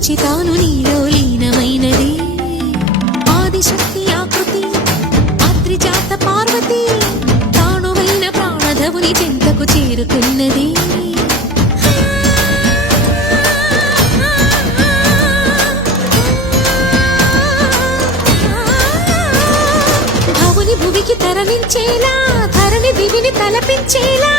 వచ్చి తాను నీలో లీనమైనది ఆదిశక్తి ఆకృతి అత్రిజాత పార్వతి తానువైన ప్రాణధవుని చెంతకు చేరుతున్నది భువికి తరలించేలా ధరణి దివిని తలపించేలా